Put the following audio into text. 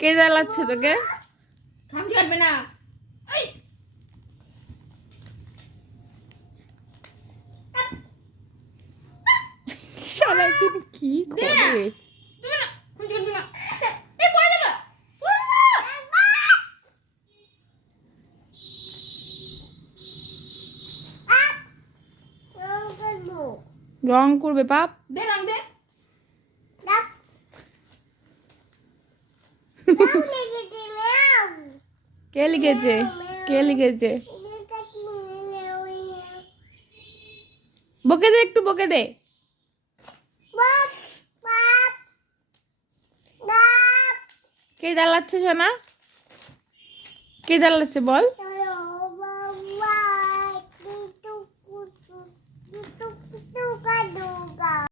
কে জ্বালাচ্ছে তোকে? খামচি কাটবে না। শালা কি করে? রং করবে পাপ? দে রং দে। কে লিখেছে? কে লিখেছে? বকে দে, একটু বকে দে। কে জ্বালাচ্ছে সোনা? কে জ্বালাচ্ছে বল?